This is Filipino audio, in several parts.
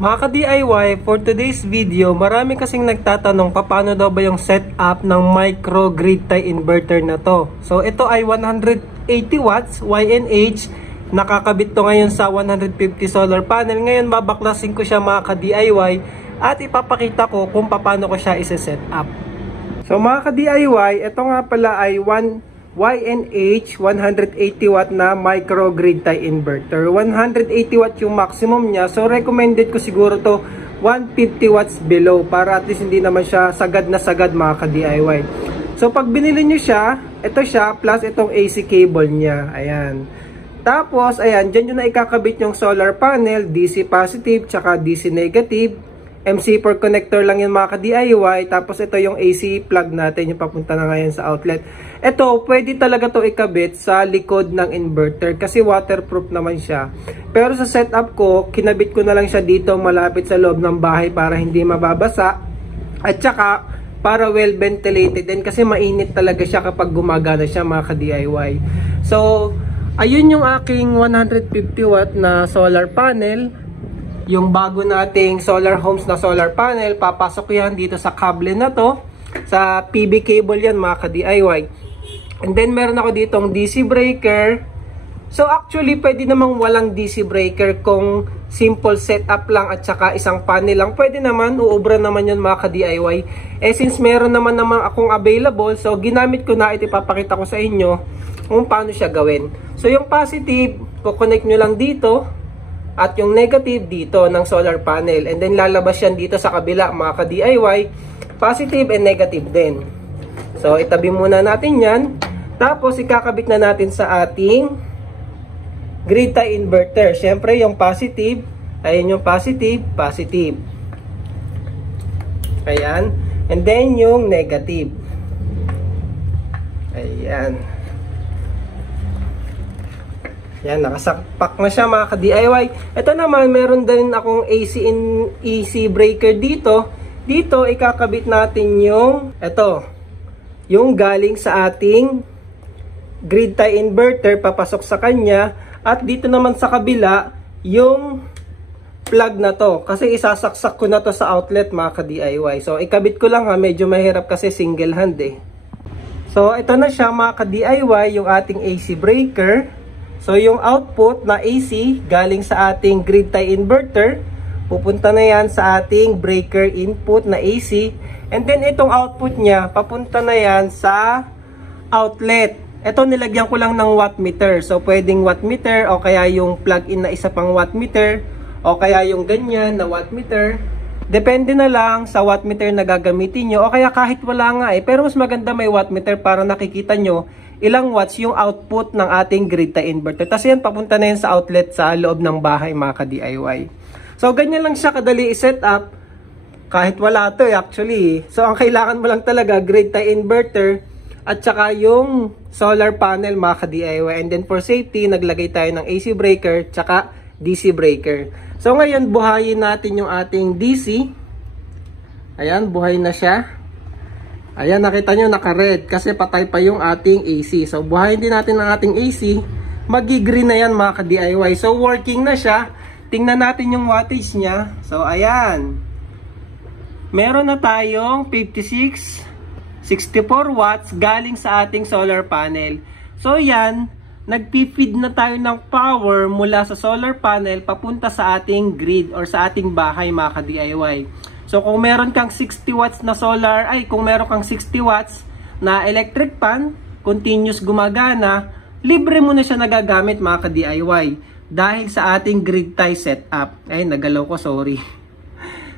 Mga ka-DIY, for today's video, marami kasing nagtatanong paano daw ba yung setup ng microgrid tie inverter na to. So ito ay 180 watts YNH, nakakabit to ngayon sa 150 solar panel. Ngayon babaklasin ko siya mga ka-DIY at ipapakita ko kung paano ko siya isa-set up. So mga ka-DIY, ito nga pala ay YNH 180 watt na microgrid tie inverter. 180 watt yung maximum niya. So recommended ko siguro to 150 watts below para at least hindi naman siya sagad na sagad mga ka-DIY. So pag binili nyo siya, ito siya plus itong AC cable niya. Ayan. Tapos ayan, dyan yun na ikakabit yung solar panel, DC positive tsaka DC negative. MC4 connector lang yung mga ka-DIY. Tapos ito yung AC plug natin, yung papunta na ngayon sa outlet. Ito, pwede talaga to ikabit sa likod ng inverter kasi waterproof naman siya. Pero sa setup ko, kinabit ko na lang siya dito malapit sa loob ng bahay para hindi mababasa. At saka, para well ventilated din kasi mainit talaga siya kapag gumagana siya mga ka-DIY. So, ayun yung aking 150 watt na solar panel. Yung bago nating solar homes na solar panel, papasok yan dito sa kable na to. Sa PB cable yan mga ka-DIY. And then meron ako ditong DC breaker. So actually pwede namang walang DC breaker kung simple setup lang at saka isang panel lang. Pwede naman, uubra naman yun mga ka-DIY. Eh since meron naman akong available, so ginamit ko na, ipapakita ko sa inyo kung paano siya gawin. So yung positive, kukonect nyo lang dito. At yung negative dito ng solar panel. And then lalabas yan dito sa kabila mga ka-DIY. Positive and negative din. So itabi muna natin yan. Tapos ikakabit na natin sa ating grid tie inverter. Siyempre yung positive. Ayan yung positive, positive. Ayan. And then yung negative. Ayan. Yan, nakasakpak na siya mga ka-DIY. Ito naman, meron din akong AC breaker dito. Dito, ikakabit natin yung, yung galing sa ating grid tie inverter, papasok sa kanya. At dito naman sa kabila, yung plug na to. Kasi isasaksak ko na to sa outlet mga ka-DIY. So, ikabit ko lang ha, medyo mahirap kasi single hand eh. So, ito na siya mga ka-DIY, yung ating AC breaker. So, yung output na AC galing sa ating grid tie inverter, pupunta na yan sa ating breaker input na AC. And then, itong output niya, papunta na yan sa outlet. Ito, nilagyan ko lang ng wattmeter. So, pwedeng wattmeter o kaya yung plug-in na isa pang wattmeter o kaya yung ganyan na wattmeter. Depende na lang sa wattmeter na gagamitin nyo o kaya kahit wala nga eh. Pero mas maganda may wattmeter para nakikita nyo ilang watts yung output ng ating grid tie inverter. Tapos yan, papunta na yan sa outlet sa loob ng bahay mga ka-DIY. So, ganyan lang siya kadali i-set up. Kahit wala to actually. So, ang kailangan mo lang talaga, grid tie inverter at saka yung solar panel mga ka-DIY. And then for safety, naglagay tayo ng AC breaker tsaka DC breaker. So, ngayon, buhayin natin yung ating DC. Ayan, buhay na siya. Ayan, nakita nyo naka-red kasi patay pa yung ating AC. So, buhayin din natin ang ating AC. Magi-green na yan mga ka-DIY. So, working na siya. Tingnan natin yung wattage niya. So, ayan. Meron na tayong 56, 64 watts galing sa ating solar panel. So, yan. Nagpi-feed na tayo ng power mula sa solar panel papunta sa ating grid or sa ating bahay mga ka-DIY. So, kung meron kang 60 watts na solar, kung meron kang 60 watts na electric fan, continuous gumagana, libre mo na siya nagagamit mga ka-DIY. Dahil sa ating grid tie setup. Ay, nagalaw ko, sorry.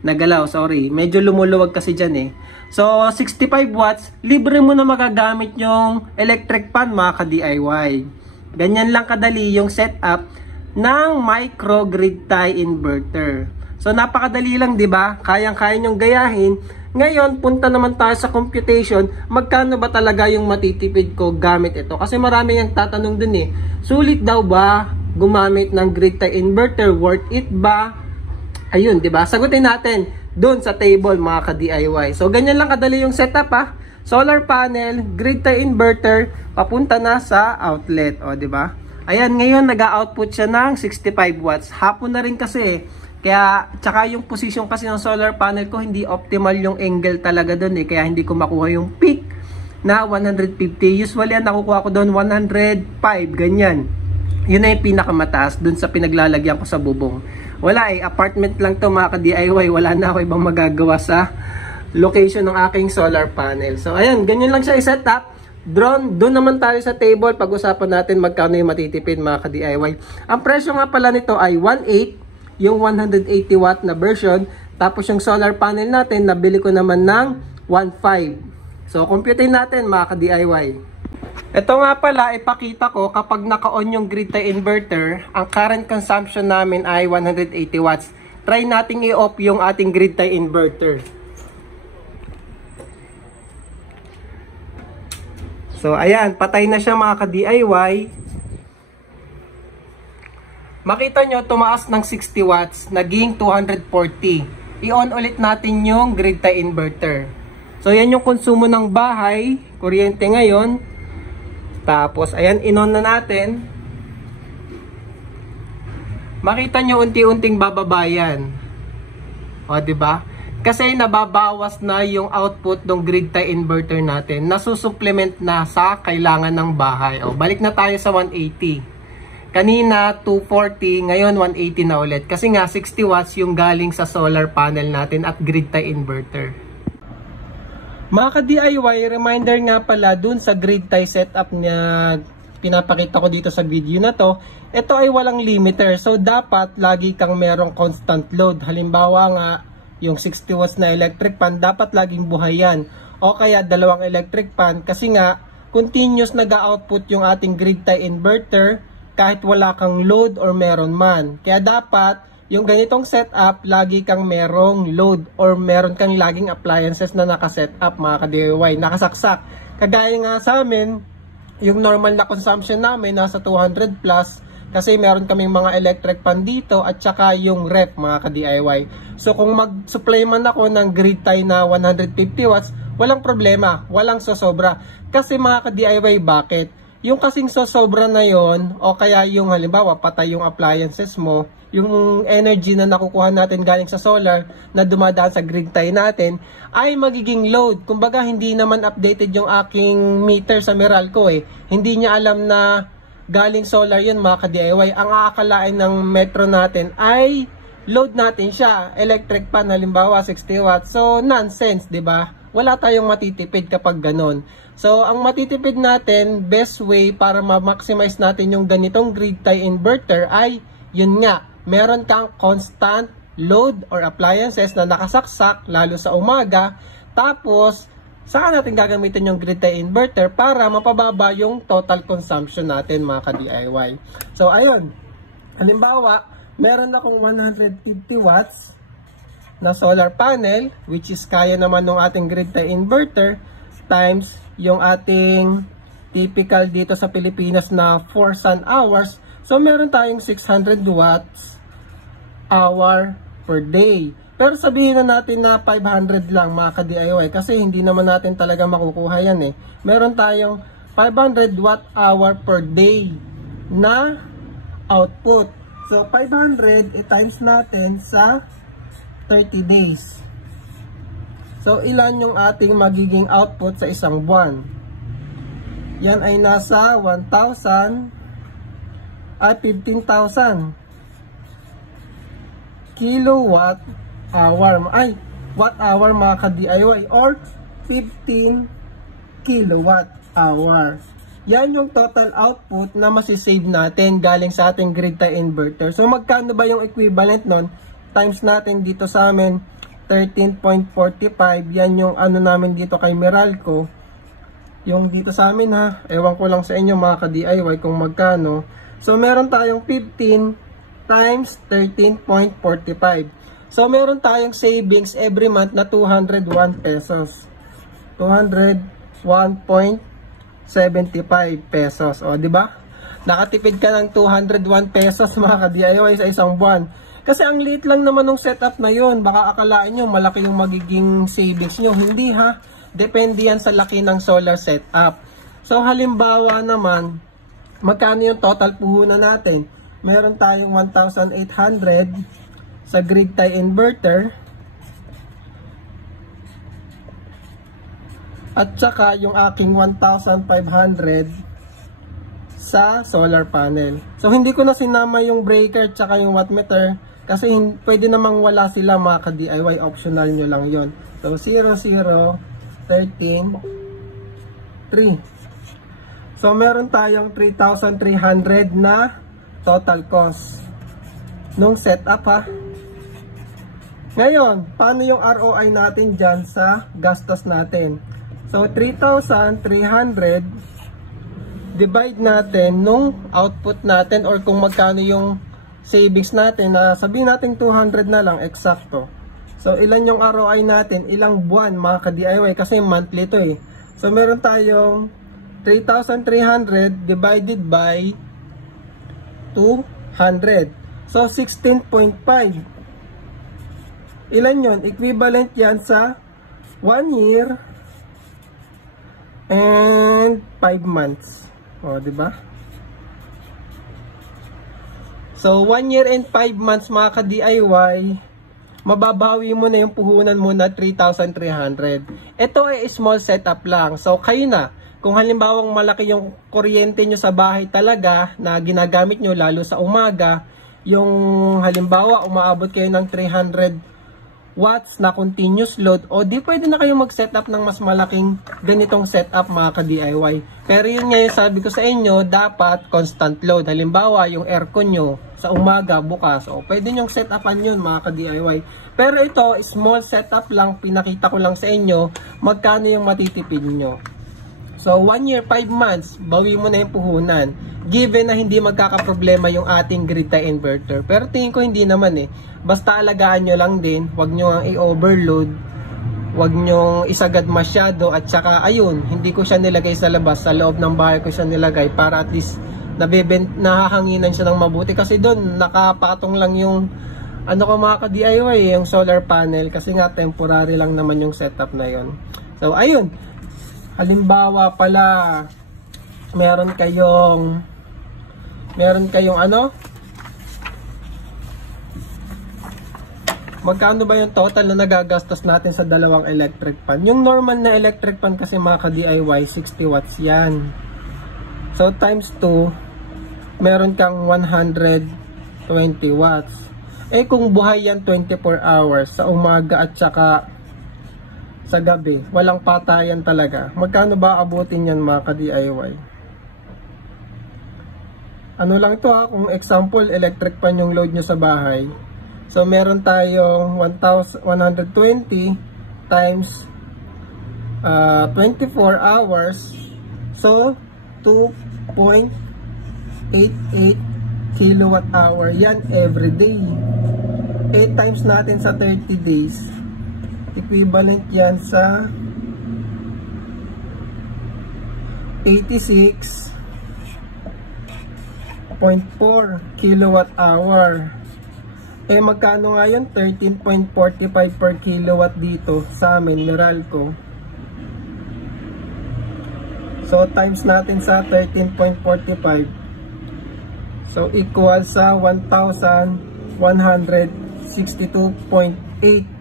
Nagalaw, sorry. Medyo lumuluwag kasi dyan eh. So, 65 watts, libre mo na magagamit yung electric fan mga ka-DIY. Ganyan lang kadali yung setup ng microgrid tie inverter. So, napakadali lang, di ba? Kayang-kaya nyong gayahin. Ngayon, punta naman tayo sa computation. Magkano ba talaga yung matitipid ko gamit ito? Kasi marami yung tatanong dun eh. Sulit daw ba gumamit ng grid tie inverter? Worth it ba? Ayun, di ba? Sagutin natin dun sa table, mga ka-DIY. So, ganyan lang kadali yung setup ha. Solar panel, grid tie inverter, papunta na sa outlet. O, di ba? Ayan, ngayon nag-output siya ng 65 watts. Hapon na rin kasi. Kaya, tsaka yung position kasi ng solar panel ko, hindi optimal yung angle talaga doon eh. Kaya hindi ko makuha yung peak na 150. Usually, ang nakukuha ko doon 105, ganyan. Yun na yung pinakamataas doon sa pinaglalagyan ko sa bubong. Wala eh, apartment lang to mga ka-DIY. Wala na ako ibang magagawa sa location ng aking solar panel. So, ayan, ganyan lang siya i-set up. Drone, doon naman tayo sa table. Pag-usapan natin magkano yung matitipid mga ka-DIY. Ang presyo nga pala nito ay 1.8, yung 180 watt na version. Tapos yung solar panel natin, nabili ko naman ng 1.5. So, computein natin mga ka-DIY. Ito nga pala, ipakita ko kapag naka-on yung grid tie inverter, ang current consumption namin ay 180 watts. Try nating i-off yung ating grid tie inverter. So, ayan, patay na siya mga ka-DIY. Makita nyo, tumaas ng 60 watts, naging 240. I-on ulit natin yung grid tie inverter. So, yan yung konsumo ng bahay, kuryente ngayon. Tapos, ayan, in-on na natin. Makita nyo, unti-unting bababayan. O, diba? Kasi nababawas na yung output ng grid tie inverter natin. Nasusupplement na sa kailangan ng bahay. O, balik na tayo sa 180. Kanina, 240. Ngayon, 180 na ulit. Kasi nga, 60 watts yung galing sa solar panel natin at grid tie inverter. Mga ka-DIY, reminder nga pala dun sa grid tie setup na pinapakita ko dito sa video na to. Ito ay walang limiter. So, dapat lagi kang merong constant load. Halimbawa nga, yung 60 watts na electric fan, dapat laging buhay yan. O kaya dalawang electric fan kasi nga, continuous nag-output yung ating grid tie inverter kahit wala kang load or meron man. Kaya dapat, yung ganitong setup, lagi kang merong load or meron kang laging appliances na nakasetup mga ka-DIY, nakasaksak. Kagaya nga sa amin, yung normal na consumption namin nasa 200 plus kasi meron kaming mga electric fan dito at saka yung ref mga ka-DIY. So kung mag-supply man ako ng grid tie na 150 watts, walang problema, walang sosobra. Kasi mga ka-DIY, bakit? Yung kasing sosobra na yon o kaya yung halimbawa patay yung appliances mo, yung energy na nakukuha natin galing sa solar na dumadaan sa grid tie natin ay magiging load. Kumbaga hindi naman updated yung aking meter sa Meralco eh. Hindi niya alam na galing solar yun mga ka-DIY. Ang aakalain ng metro natin ay load natin siya. Electric pan halimbawa 60 watts. So nonsense, 'di ba? Wala tayong matitipid kapag ganon. So, ang matitipid natin, best way para ma-maximize natin yung ganitong grid tie inverter ay, yun nga, meron kang constant load or appliances na nakasaksak, lalo sa umaga. Tapos, saan natin gagamitin yung grid tie inverter para mapababa yung total consumption natin mga ka-DIY. So, ayun. Halimbawa, meron akong 150 watts na solar panel, which is kaya naman ng ating grid tie inverter, times yung ating typical dito sa Pilipinas na 4 sun hours. So, meron tayong 600 watts hour per day. Pero sabihin na natin na 500 lang mga ka-DIY kasi hindi naman natin talaga makukuha yan eh. Meron tayong 500 watt hour per day na output. So, 500 i-times natin sa 30 days. So, ilan yung ating magiging output sa isang buwan? Yan ay nasa 1,000 at 15,000 kilowatt hour. Ay, watt hour mga ka-DIY or 15 kilowatt hour. Yan yung total output na masisave natin galing sa ating grid tie inverter. So, magkano ba yung equivalent nun? Times natin dito sa amin 13.45, yan yung ano namin dito kay Meralco. Yung dito sa amin ha, ewan ko lang sa inyo mga ka-DIY kung magkano. So meron tayong 15 times 13.45. So meron tayong savings every month na 201 pesos. 201.75 pesos. O, di ba? Nakatipid ka ng 201 pesos mga ka-DIY sa isang buwan. Kasi ang liit lang naman ng setup na yon. Baka akalain nyo malaki yung magiging savings nyo. Hindi ha. Depende yan sa laki ng solar setup. So halimbawa naman, magkano yung total puhunan natin? Meron tayong 1,800. sa grid tie inverter at saka yung aking 1,500 sa solar panel. So hindi ko na sinama yung breaker at saka yung wattmeter kasi pwede namang wala sila mga ka-DIY, optional nyo lang yon. So 0, 0, 13, 3. So meron tayong 3,300 na total cost nung setup ha. Ngayon, paano yung ROI natin dyan sa gastos natin? So 3,300 divide natin nung output natin or kung magkano yung savings natin, na sabihin natin 200 na lang eksakto. So ilan yung ROI natin, ilang buwan mga ka-DIY kasi monthly to eh. So meron tayong 3,300 divided by 200. So 16.5. Ilan yon? Equivalent yan sa 1 year and 5 months. O, di ba? So 1 year and 5 months mga ka-DIY, mababawi mo na yung puhunan mo na 3,300. Ito ay small setup lang. So kayo na, kung halimbawang malaki yung kuryente nyo sa bahay talaga na ginagamit nyo lalo sa umaga, yung halimbawa umaabot kayo ng 300 watts na continuous load, o di pwede na kayo mag-setup ng mas malaking ganitong setup mga ka-DIY. Pero yun nga yung sabi ko sa inyo, dapat constant load. Halimbawa yung aircon nyo sa umaga, bukas, o pwede nyong setupan yun mga ka-DIY. Pero ito, small setup lang, pinakita ko lang sa inyo magkano yung matitipid nyo. So 1 year, 5 months, bawi mo na yung puhunan. Given na hindi magkakaproblema yung ating grid tie inverter. Pero tingin ko hindi naman eh. Basta alagaan nyo lang din, wag nyo ang i-overload, wag nyo isagad masyado, at saka ayun, hindi ko siya nilagay sa labas, sa loob ng bahay ko siya nilagay para at least nahahanginan siya ng mabuti. Kasi doon nakapatong lang yung ano ko mga ka-DIY, yung solar panel, kasi nga temporary lang naman yung setup na yon. So ayun, halimbawa pala meron kayong ano, magkano ba yung total na nagagastos natin sa dalawang electric fan? Yung normal na electric fan kasi mga ka-DIY 60 watts yan. So times 2, meron kang 120 watts. Eh kung buhay yan 24 hours sa umaga at saka sa gabi, walang patayan talaga, magkano ba abutin yan mga ka-DIY? Ano lang ito ha, kung example electric pan yung load nyo sa bahay, so meron tayong 120 times 24 hours, so 2.88 kilowatt hour yan everyday. 8 times natin sa 30 days, equivalent yan sa 86.4 kilowatt hour. Eh magkano nga yun? 13.45 per kilowatt dito sa amin, Meralco. So times natin sa 13.45, so equal sa 1,162.8.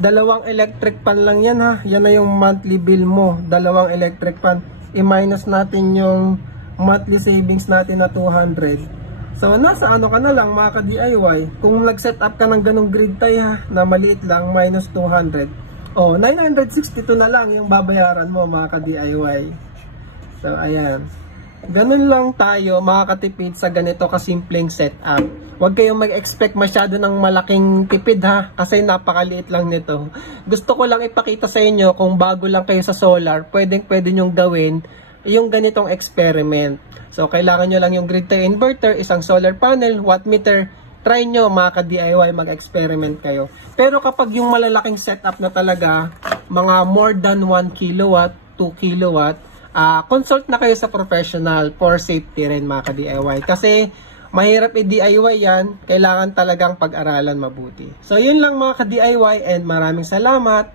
Dalawang electric pan lang yan ha. Yan na yung monthly bill mo. Dalawang electric pan. I-minus natin yung monthly savings natin na 200. So nasa ano ka na lang mga ka-DIY. Kung nag-set up ka ng ganong grid tie ha, na maliit lang, minus 200. O, 962 na lang yung babayaran mo mga ka-DIY. So ayan. Ganun lang tayo makakatipid sa ganito kasimpleng setup. Huwag kayong mag-expect masyado ng malaking tipid ha, kasi napakaliit lang nito. Gusto ko lang ipakita sa inyo kung bago lang kayo sa solar, pwede nyong gawin yung ganitong experiment. So kailangan nyo lang yung grid tie inverter, isang solar panel, wattmeter. Try nyo mga ka-DIY, mag-experiment kayo. Pero kapag yung malalaking setup na talaga, mga more than 1 kilowatt, 2 kilowatt, consult na kayo sa professional for safety rin mga ka-DIY. Kasi mahirap i-DIY yan, kailangan talagang pag-aralan mabuti. So yun lang mga ka-DIY and maraming salamat!